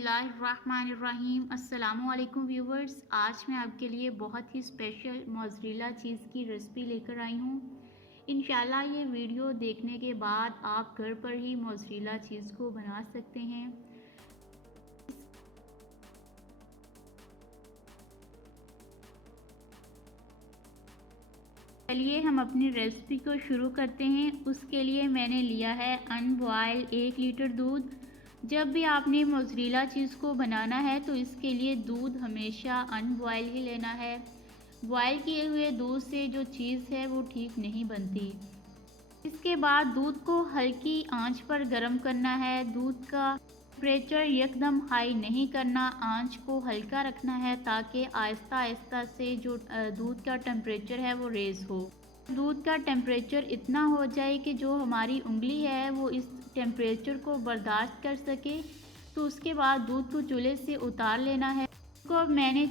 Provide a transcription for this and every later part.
बिस्मिल्लाहिर्रहमानिर्रहीम। अस्सलामुअलैकुम व्यूवर्स, आज मैं आपके लिए बहुत ही स्पेशल मोज़रेला चीज़ की रेसिपी लेकर आई हूँ। इंशाल्लाह ये वीडियो देखने के बाद आप घर पर ही मोज़रेला चीज़ को बना सकते हैं। चलिए हम अपनी रेसिपी को शुरू करते हैं। उसके लिए मैंने लिया है अनबॉयल 1 लीटर दूध। जब भी आपने मोज़रेला चीज़ को बनाना है तो इसके लिए दूध हमेशा अनबॉयल ही लेना है। बॉयल किए हुए दूध से जो चीज़ है वो ठीक नहीं बनती। इसके बाद दूध को हल्की आंच पर गर्म करना है। दूध का टेम्परेचर एकदम हाई नहीं करना, आंच को हल्का रखना है ताकि आहिस्ता आहिस्ता से जो दूध का टेम्परेचर है वो रेज़ हो। दूध का टेम्परेचर इतना हो जाए कि जो हमारी उंगली है वो इस टेम्परेचर को बर्दाश्त कर सके, तो उसके बाद दूध को चूल्हे से उतार लेना है। इसको अब मैंने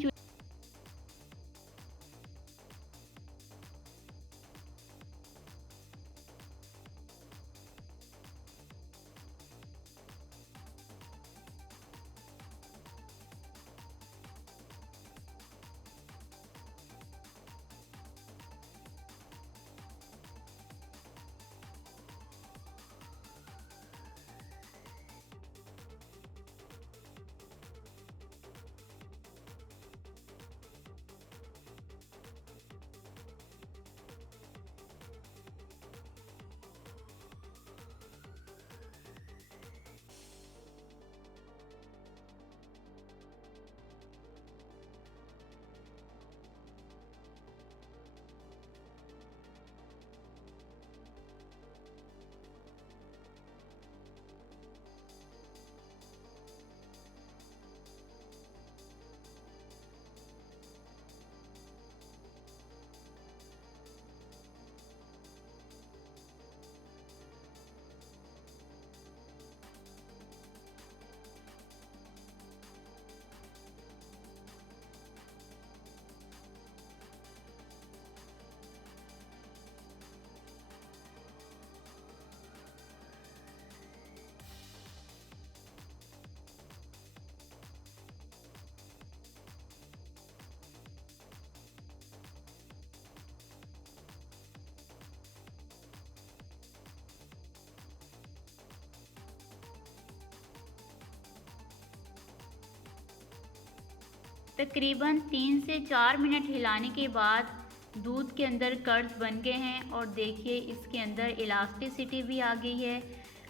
तकरीबन 3 से 4 मिनट हिलाने के बाद दूध के अंदर कर्ड्स बन गए हैं और देखिए इसके अंदर इलास्टिसिटी भी आ गई है।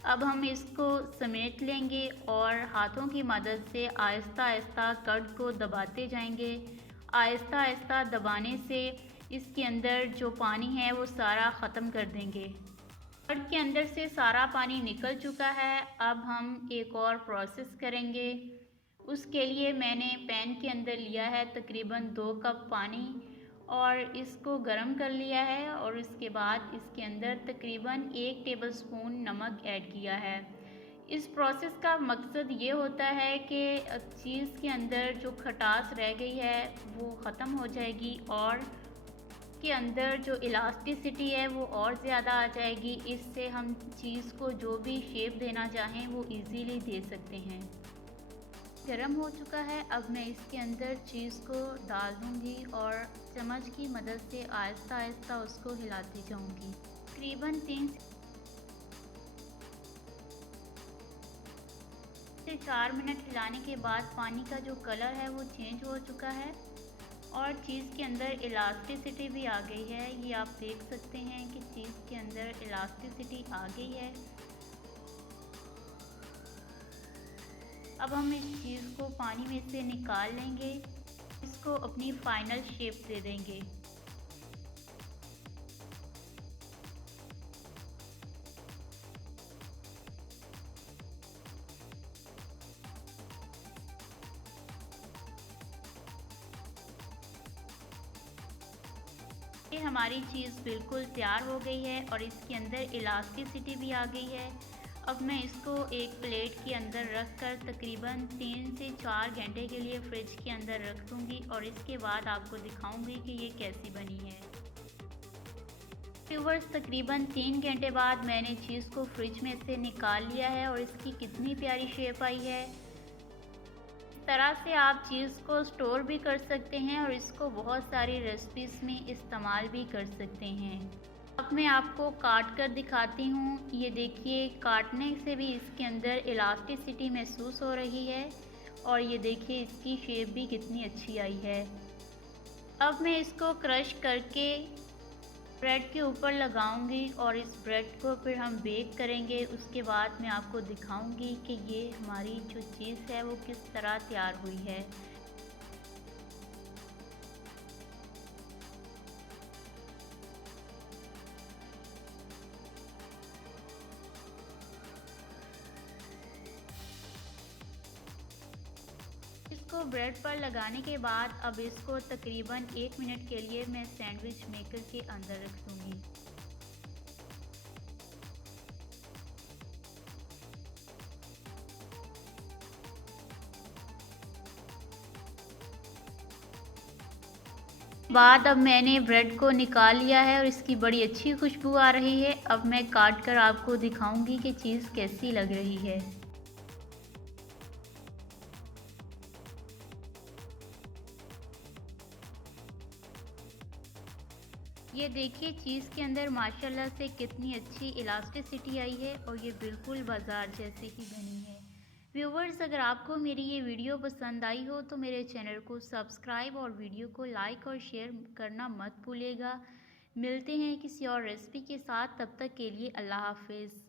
अब हम इसको समेट लेंगे और हाथों की मदद से आहिस्ता आहिस्ता कर्ड को दबाते जाएंगे। आहिस्ता आहिस्ता दबाने से इसके अंदर जो पानी है वो सारा ख़त्म कर देंगे। कर्ड के अंदर से सारा पानी निकल चुका है। अब हम एक और प्रोसेस करेंगे। उसके लिए मैंने पैन के अंदर लिया है तकरीबन 2 कप पानी और इसको गर्म कर लिया है और इसके बाद इसके अंदर तकरीबन 1 टेबलस्पून नमक ऐड किया है। इस प्रोसेस का मकसद ये होता है कि चीज़ के अंदर जो खटास रह गई है वो ख़त्म हो जाएगी और के अंदर जो इलास्टिसिटी है वो और ज़्यादा आ जाएगी। इससे हम चीज़ को जो भी शेप देना चाहें वो इजीली दे सकते हैं। गरम हो चुका है। अब मैं इसके अंदर चीज़ को डाल दूँगी और चम्मच की मदद से आहिस्ता आहिस्ता उसको हिलाती जाऊँगी। तकरीबन 3 से 4 मिनट हिलाने के बाद पानी का जो कलर है वो चेंज हो चुका है और चीज़ के अंदर इलास्टिसिटी भी आ गई है। ये आप देख सकते हैं कि चीज़ के अंदर इलास्टिसिटी आ गई है। अब हम इस चीज़ को पानी में से निकाल लेंगे, इसको अपनी फाइनल शेप दे देंगे। ये हमारी चीज़ बिल्कुल तैयार हो गई है और इसके अंदर इलास्टिसिटी भी आ गई है। अब मैं इसको एक प्लेट के अंदर रख कर तकरीबन 3 से 4 घंटे के लिए फ्रिज के अंदर रख दूँगी और इसके बाद आपको दिखाऊँगी कि ये कैसी बनी है। व्यूअर्स, तकरीबन 3 घंटे बाद मैंने चीज़ को फ्रिज में से निकाल लिया है और इसकी कितनी प्यारी शेप आई है। तरह से आप चीज़ को स्टोर भी कर सकते हैं और इसको बहुत सारी रेसिपीज़ में इस्तेमाल भी कर सकते हैं। अब मैं आपको काट कर दिखाती हूँ। ये देखिए, काटने से भी इसके अंदर इलास्टिसिटी महसूस हो रही है और ये देखिए इसकी शेप भी कितनी अच्छी आई है। अब मैं इसको क्रश करके ब्रेड के ऊपर लगाऊंगी और इस ब्रेड को फिर हम बेक करेंगे। उसके बाद मैं आपको दिखाऊंगी कि ये हमारी जो चीज़ है वो किस तरह तैयार हुई है। इसको ब्रेड पर लगाने के बाद अब इसको तकरीबन 1 मिनट के लिए मैं सैंडविच मेकर के अंदर रख दूंगी। बाद अब मैंने ब्रेड को निकाल लिया है और इसकी बड़ी अच्छी खुशबू आ रही है। अब मैं काट कर आपको दिखाऊंगी कि चीज़ कैसी लग रही है। ये देखिए चीज़ के अंदर माशाल्लाह से कितनी अच्छी इलास्टिसिटी आई है और ये बिल्कुल बाज़ार जैसे ही बनी है। व्यूवर्स, अगर आपको मेरी ये वीडियो पसंद आई हो तो मेरे चैनल को सब्सक्राइब और वीडियो को लाइक और शेयर करना मत भूलिएगा। मिलते हैं किसी और रेसिपी के साथ, तब तक के लिए अल्लाह हाफिज़।